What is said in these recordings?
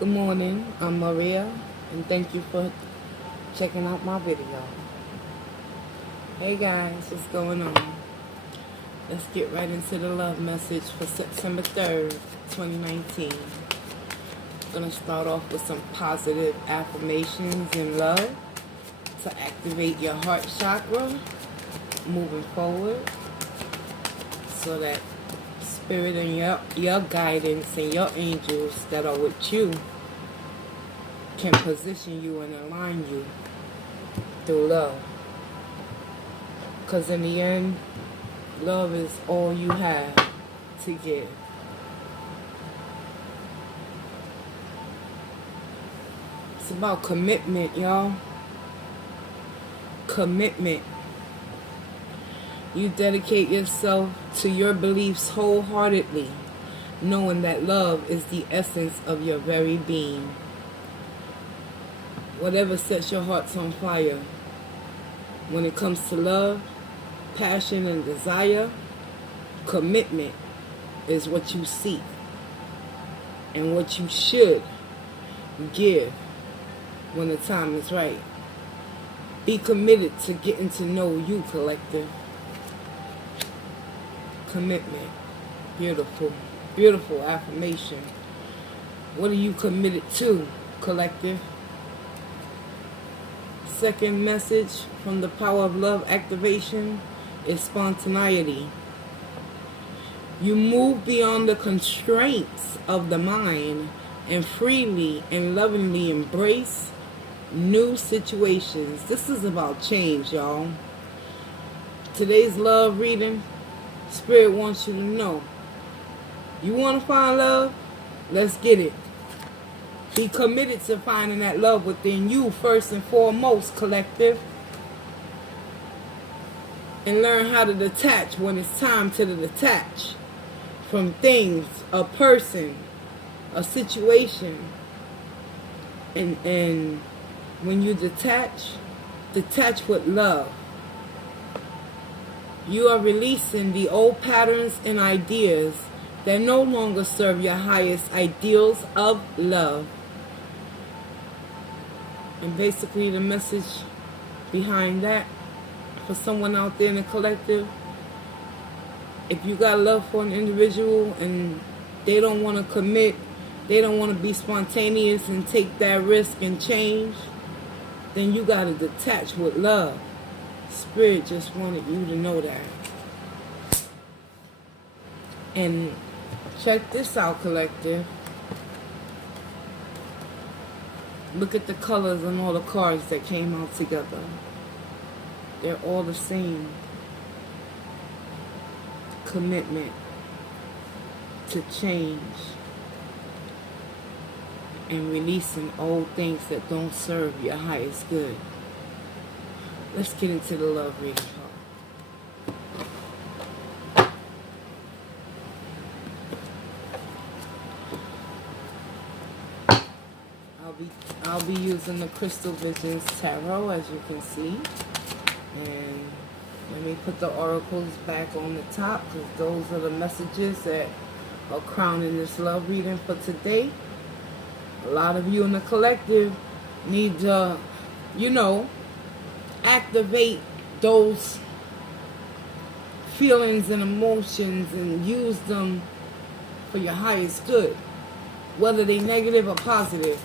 Good morning, I'm Maria, and thank you for checking out my video. Hey guys, what's going on? Let's get right into the love message for September 3rd, 2019. I'm going to start off with some positive affirmations in love to activate your heart chakra moving forward so that spirit and your guidance and your angels that are with you can position you and align you through love. Because in the end, love is all you have to give. It's about commitment, y'all. Commitment. You dedicate yourself to your beliefs wholeheartedly, knowing that love is the essence of your very being. Whatever sets your hearts on fire. When it comes to love, passion, and desire, commitment is what you seek and what you should give when the time is right. Be committed to getting to know you, collective. Commitment. Beautiful. Beautiful affirmation. What are you committed to, collective? Second message from the Power of Love activation is spontaneity. You move beyond the constraints of the mind and freely and lovingly embrace new situations. This is about change, y'all. Today's love reading, Spirit wants you to know. You want to find love? Let's get it. Be committed to finding that love within you first and foremost, collective. And learn how to detach when it's time to detach from things, a person, a situation. And when you detach with love. You are releasing the old patterns and ideas that no longer serve your highest ideals of love. And basically the message behind that for someone out there in the collective, if you got love for an individual and they don't want to commit, they don't want to be spontaneous and take that risk and change, then you got to detach with love. Spirit just wanted you to know that. And check this out, collective. Look at the colors on all the cards that came out together. They're all the same. Commitment to change and releasing old things that don't serve your highest good. Let's get into the love reading part. I'll be using the Crystal Visions Tarot, as you can see. And let me put the oracles back on the top, because those are the messages that are crowning this love reading for today. A lot of you in the collective need to, activate those feelings and emotions and use them for your highest good, whether they negative or positive.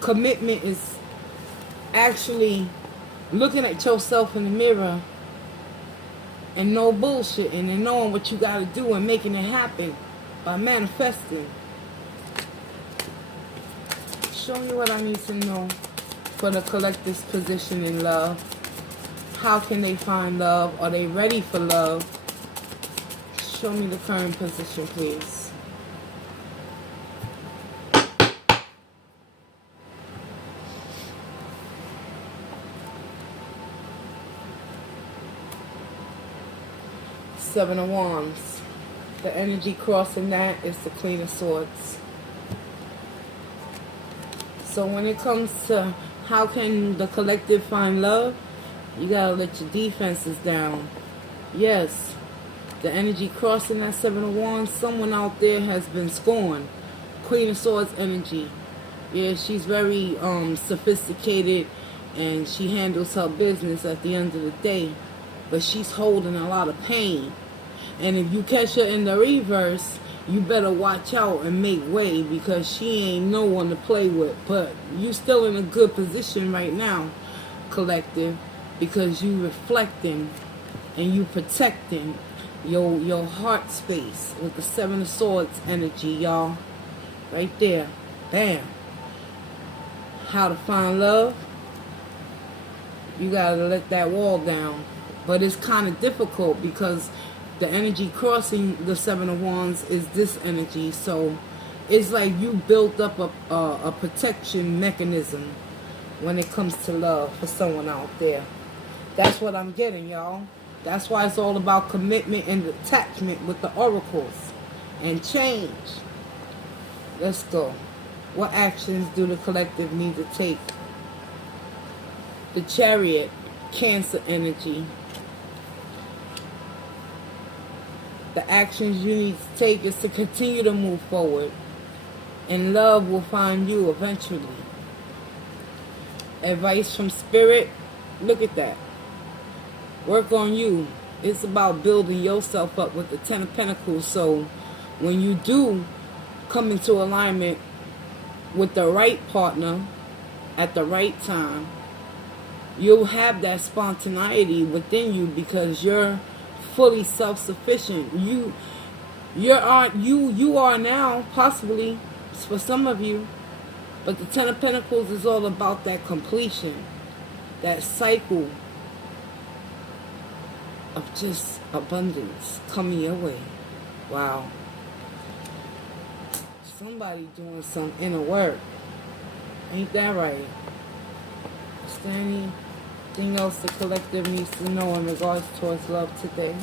Commitment is actually looking at yourself in the mirror and no bullshitting and knowing what you got to do and making it happen by manifesting. Show me what I need to know for the collective's position in love. How can they find love? Are they ready for love? Show me the current position, please. Seven of Wands. The energy crossing that is the Queen of Swords. So when it comes to how can the collective find love, you gotta let your defenses down. Yes, the energy crossing that Seven of Wands, someone out there has been scorned. Queen of Swords energy. Yeah, she's very sophisticated, and she handles her business at the end of the day. But she's holding a lot of pain. And if you catch her in the reverse, you better watch out and make way, because she ain't no one to play with. But you still in a good position right now, collective, because you reflecting and you protecting your heart space with the Seven of Swords energy, y'all. Right there. Bam. How to find love. You gotta let that wall down. But it's kind of difficult because the energy crossing the Seven of Wands is this energy. So it's like you built up a protection mechanism when it comes to love for someone out there. That's what I'm getting, y'all. That's why it's all about commitment and attachment with the oracles and change. Let's go. What actions do the collective need to take? The Chariot, Cancer energy. The actions you need to take is to continue to move forward, and love will find you eventually. Advice from Spirit, look at that. Work on you. It's about building yourself up with the Ten of Pentacles. So when you do come into alignment with the right partner at the right time, you'll have that spontaneity within you because you're fully self-sufficient. You are now, possibly for some of you, but the Ten of Pentacles is all about that completion, that cycle of just abundance coming your way. Wow. Somebody doing some inner work. Ain't that right? Is there anything else the collective needs to know in regards towards love today?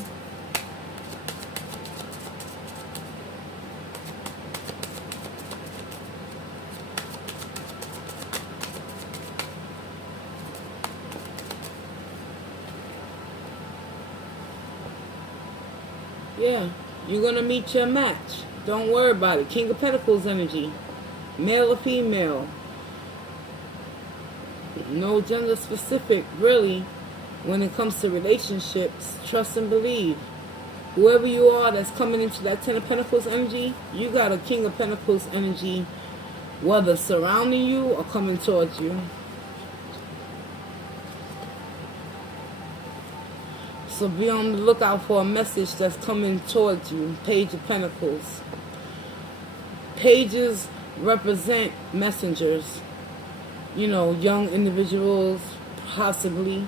Yeah, you're going to meet your match. Don't worry about it. King of Pentacles energy. Male or female. No gender specific, really, when it comes to relationships. Trust and believe. Whoever you are that's coming into that Ten of Pentacles energy, you got a King of Pentacles energy, whether surrounding you or coming towards you. So be on the lookout for a message that's coming towards you. Page of Pentacles. Pages represent messengers. You know, young individuals, possibly,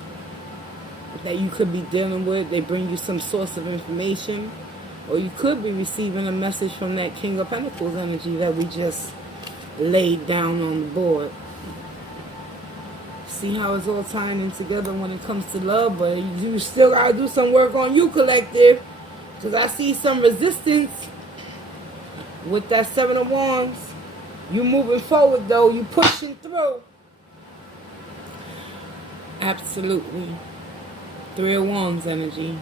that you could be dealing with. They bring you some source of information. Or you could be receiving a message from that King of Pentacles energy that we just laid down on the board. See how it's all tying in together when it comes to love, but you still got to do some work on you, collective. Because I see some resistance with that Seven of Wands. You moving forward, though. You pushing through. Absolutely. Three of Wands energy.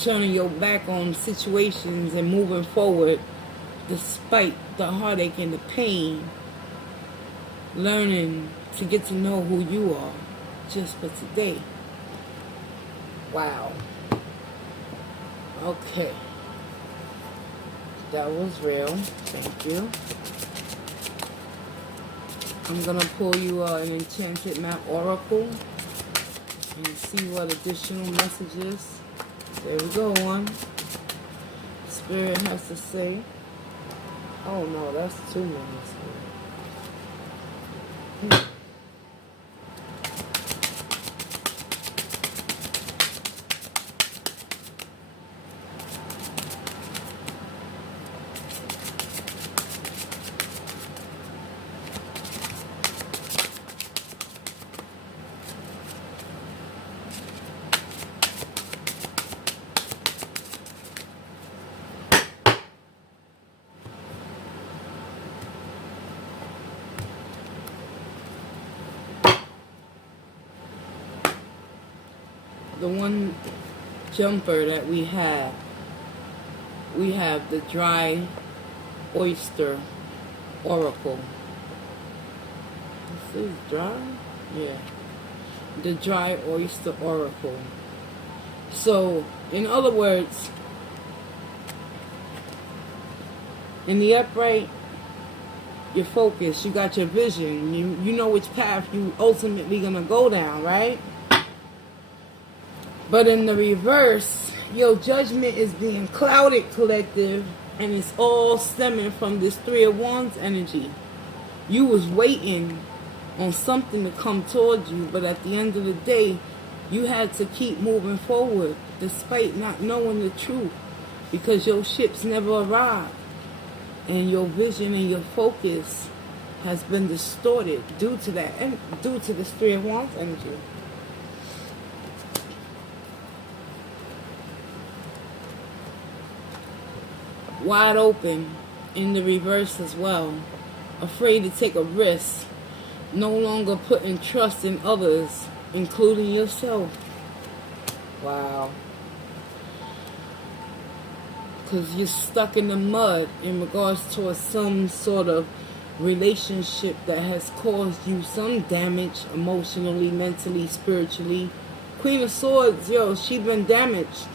Turning your back on situations and moving forward despite the heartache and the pain. Learning to get to know who you are just for today. Wow. Okay. That was real. Thank you. I'm going to pull you an Enchanted Map Oracle and see what additional messages. There we go, one. Spirit has to say. Oh no, that's too many, Spirit. The one jumper that we have the Dry Oyster Oracle. This is dry? Yeah. The Dry Oyster Oracle. So, in other words, in the upright, you're focused, you got your vision, you know which path you ultimately gonna go down, right? But in the reverse, your judgment is being clouded, collective, and it's all stemming from this Three of Wands energy. You was waiting on something to come towards you, but at the end of the day, you had to keep moving forward despite not knowing the truth, because your ships never arrived, and your vision and your focus has been distorted due to that, and due to this Three of Wands energy. Wide open in the reverse as well. Afraid to take a risk. No longer putting trust in others, including yourself. Wow. Because you're stuck in the mud in regards to some sort of relationship that has caused you some damage emotionally, mentally, spiritually. Queen of Swords, yo, she been damaged.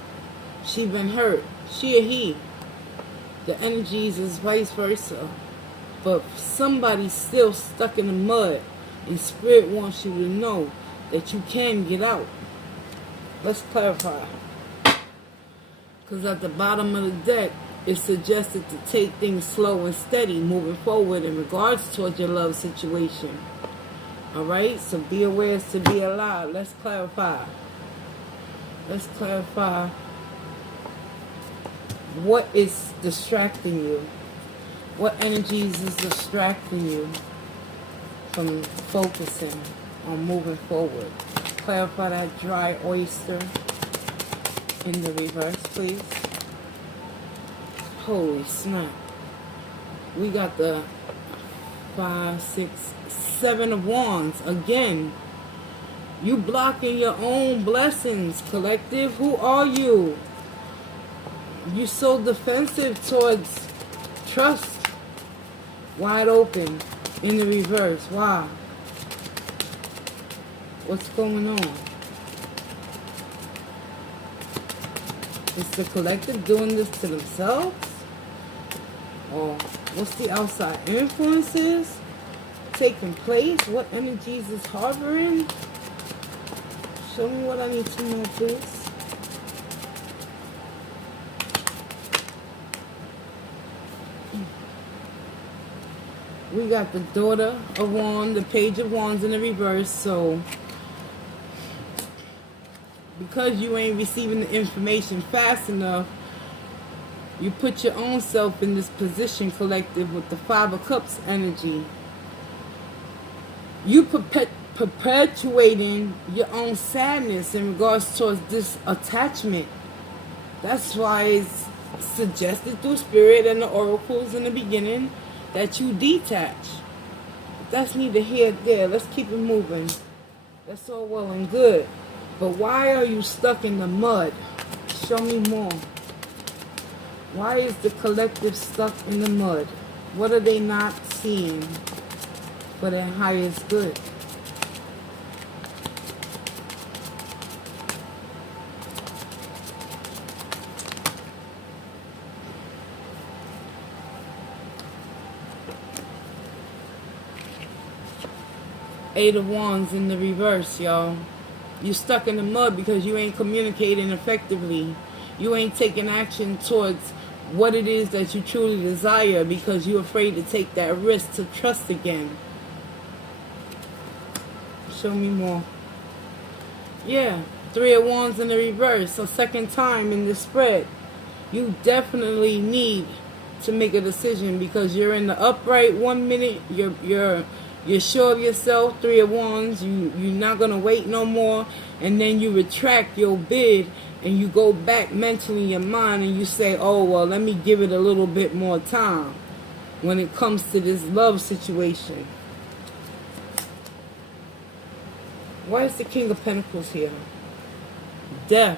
She been hurt. She or he. The energies is vice versa. But somebody's still stuck in the mud, and Spirit wants you to know that you can get out. Let's clarify. Because at the bottom of the deck, it's suggested to take things slow and steady moving forward in regards towards your love situation. Alright? So be aware to be alive. Let's clarify. Let's clarify what is distracting you. What energies is distracting you from focusing on moving forward? Clarify that Dry Oyster in the reverse, please. Holy snap. We got the 5, 6, 7 of Wands. Again, you blocking your own blessings, collective. Who are you? You so defensive towards trust. Wide open in the reverse. Wow. What's going on? Is the collective doing this to themselves? Or what's the outside influences taking place? What energies is harboring? Show me what I need to know, please. We got the Daughter of Wands, the Page of Wands in the reverse. So, because you ain't receiving the information fast enough, you put your own self in this position, collective, with the Five of Cups energy. You perpetuating your own sadness in regards towards this attachment. That's why it's suggested through Spirit and the oracles in the beginning that you detach. But that's neither here nor there. Let's keep it moving. That's all well and good. But why are you stuck in the mud? Show me more. Why is the collective stuck in the mud? What are they not seeing for their highest good? Eight of Wands in the reverse, y'all. You stuck in the mud because you ain't communicating effectively. You ain't taking action towards what it is that you truly desire because you're afraid to take that risk to trust again. Show me more. Yeah, Three of Wands in the reverse. A second time in the spread. You definitely need to make a decision because you're in the upright 1 minute. You're sure of yourself, Three of Wands, you're not going to wait no more, and then you retract your bid, and you go back mentally in your mind, and you say, oh, well, let me give it a little bit more time when it comes to this love situation. Why is the King of Pentacles here? Death.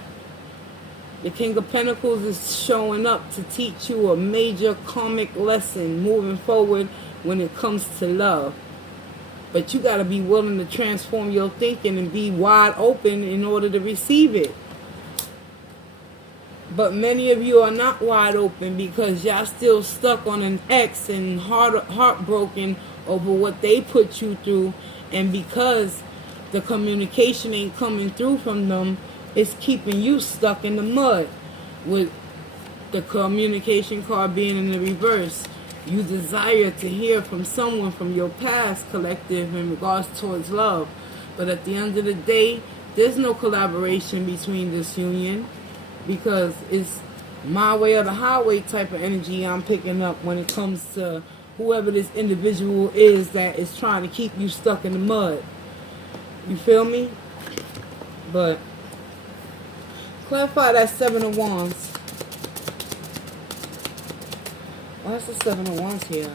The King of Pentacles is showing up to teach you a major karmic lesson moving forward when it comes to love. But you got to be willing to transform your thinking and be wide open in order to receive it. But many of you are not wide open because y'all still stuck on an ex and heartbroken over what they put you through. And because the communication ain't coming through from them, it's keeping you stuck in the mud. With the communication card being in the reverse, you desire to hear from someone from your past, collective, in regards towards love. But at the end of the day, there's no collaboration between this union, because it's my way or the highway type of energy I'm picking up when it comes to whoever this individual is that is trying to keep you stuck in the mud. You feel me? But clarify that Seven of Wands. Why is the Seven of Wands here?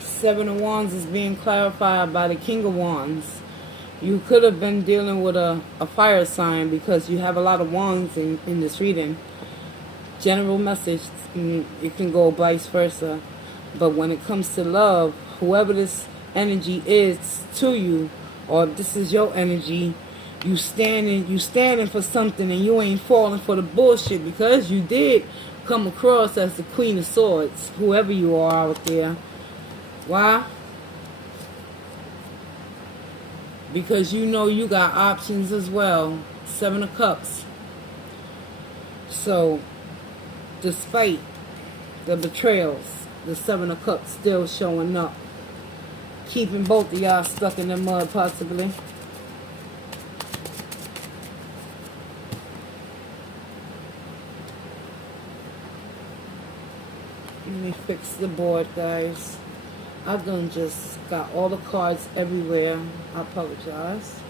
Seven of Wands is being clarified by the King of Wands. You could have been dealing with a fire sign because you have a lot of wands in this reading. General message, it can go vice versa. But when it comes to love, whoever this energy is to you, or if this is your energy, you standing for something and you ain't falling for the bullshit, because you did come across as the Queen of Swords, whoever you are out there. Why? Because you know you got options as well. Seven of Cups. So, despite the betrayals, the Seven of Cups still showing up. Keeping both of y'all stuck in the mud, possibly. Let me fix the board, guys. I've done just got all the cards everywhere. I apologize.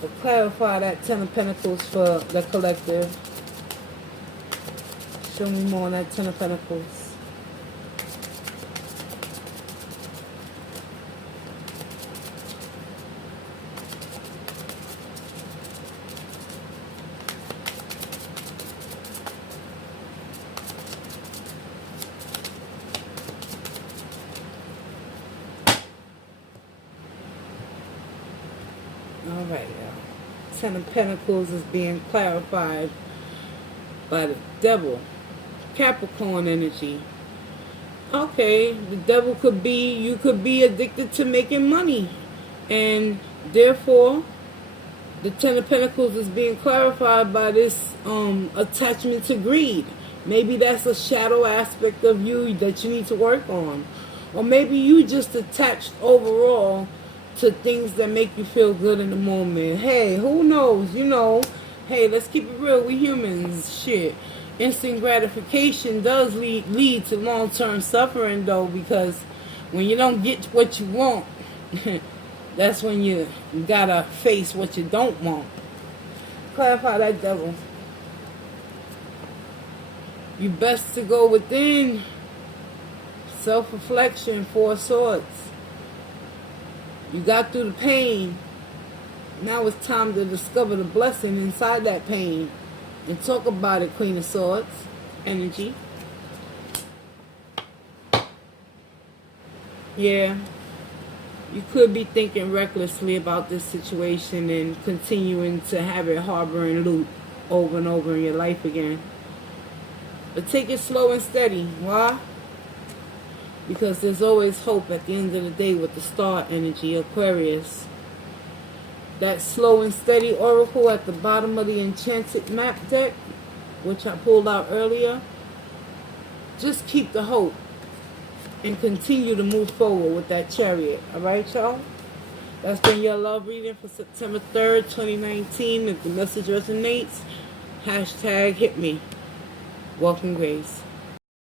But clarify that Ten of Pentacles for the collective. Show me more on that Ten of Pentacles. Alright, y'all. Ten of Pentacles is being clarified by the Devil. Capricorn energy. Okay, the Devil could be, you could be addicted to making money. And therefore, the Ten of Pentacles is being clarified by this attachment to greed. Maybe that's a shadow aspect of you that you need to work on. Or maybe you just attached overall to things that make you feel good in the moment. Hey, who knows? You know, hey, let's keep it real. We humans. Shit. Instant gratification does lead to long-term suffering, though, because when you don't get what you want, that's when you gotta face what you don't want. Clarify that, Devil. You best to go within. Self-reflection, Four of Swords. You got through the pain. Now it's time to discover the blessing inside that pain. And talk about it, Queen of Swords. Energy. Yeah. You could be thinking recklessly about this situation and continuing to have it harbor and loop over and over in your life again. But take it slow and steady. Why? Because there's always hope at the end of the day with the star energy, Aquarius. That slow and steady oracle at the bottom of the enchanted map deck, which I pulled out earlier. Just keep the hope and continue to move forward with that Chariot. Alright, y'all? That's been your love reading for September 3rd, 2019. If the message resonates, hashtag hit me. Welcome, Grace.